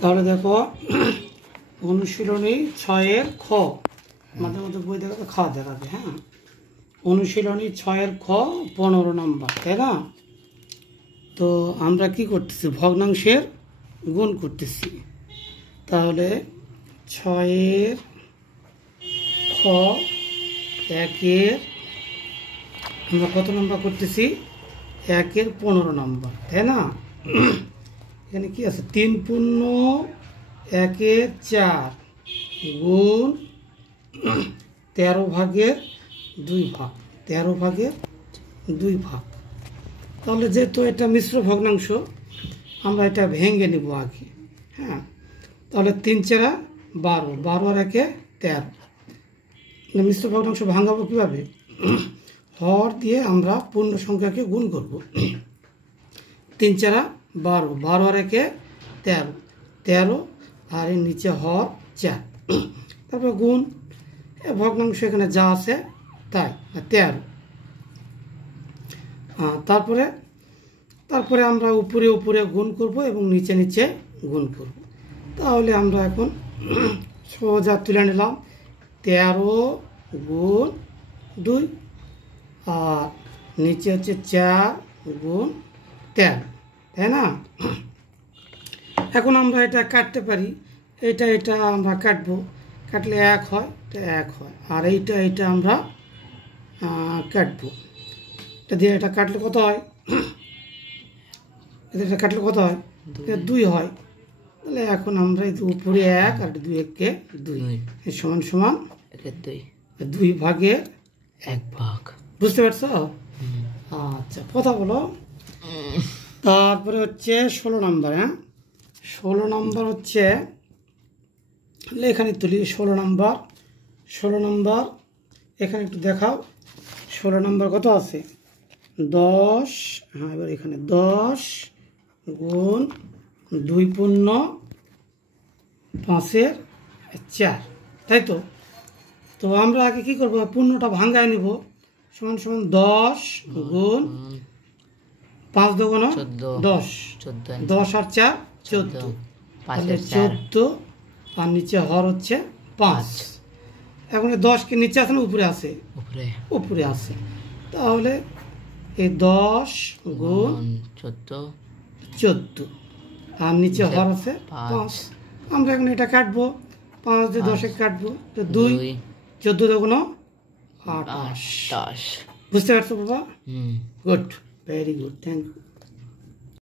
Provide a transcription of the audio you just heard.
তাহলে দেখো অনুশীলনী 6-এর খ, মাঝে মধ্যে বই দেখাবে খ দেখাবে। হ্যাঁ, অনুশীলনী 6-এর খ 15 নম্বর, তাই না? তো আমরা কি করতেছি, ভগ্নাংশের গুণ করতেছি। তাহলে 6-এর খ 1-এর আমরা কত নম্বর করতেছি, 1-এর 15 নম্বর, তাই না? এখানে কি আছে, 3 পূর্ণ 1-এর 4 গুণ 13 ভাগের 2 ভাগ, 13 ভাগের 2 ভাগ। তাহলে যেহেতু এটা মিশ্র ভগ্নাংশ, আমরা এটা ভেঙে নিব আগে। হ্যাঁ, তাহলে 3 4 12, 12 আর 1-এ 13। মিশ্র ভগ্নাংশ ভাঙাবো কীভাবে, হর দিয়ে আমরা পূর্ণ সংখ্যাকে গুণ করব। 3 4 12, 12 আর 1-এ 13, 13 আর এর নিচে হর 4, তারপরে গুণ ভগ্নাংশ এখানে যা আছে তাই 13। তারপরে আমরা উপরে উপরে গুণ করব এবং নিচে নিচে গুণ করব। তাহলে আমরা এখন সোজা তুলে নিলাম 13 গুণ 2 আর নিচে হচ্ছে 4 গুণ 13, তাই না? এখন আমরা এটা কাটতে পারি, এটা আমরা কাটবো, কাটলে 1 হয়, এটা 1 হয়, আর এইটা আমরা কাটবো। এটা দিয়ে এটা কাটলে কত হয়, এটা কাটলে কত হয়, 2 হয়। তাহলে এখন আমরা এই উপরে 1 আর 2-কে 2 সমান সমান 2 ভাগের 1 ভাগ। বুঝতে পারছো? আচ্ছা, কথা বলো। তারপরে হচ্ছে 16 নম্বর। হ্যাঁ, 16 নম্বর হচ্ছে এখানে তুলি 16 নম্বর এখানে একটু দেখাও। 16 নম্বর কত আছে, 10। হ্যাঁ, এবার এখানে 10 গুণ 2 পূর্ণ 5-এর 4, তাই তো? তো আমরা আগে কি করব, পূর্ণটা ভাঙায় নিব, সমান সমান 10 গুণ 5 দুগুণ 10, 10 আর 4 14, তাহলে 14 আর নিচে হর হচ্ছে 5। এখন 10-কে নিচে আছে না উপরে আছে, উপরে আছে। তাহলে এই 10 গুণ 14 আর নিচে হর আছে 5। আমরা এখন এটা কাটবো, 5 দিয়ে 10-এ কাটবো, 2, 14 দুগুণ 28। বুঝতে পারছো বাবা? Good, very good, thank you.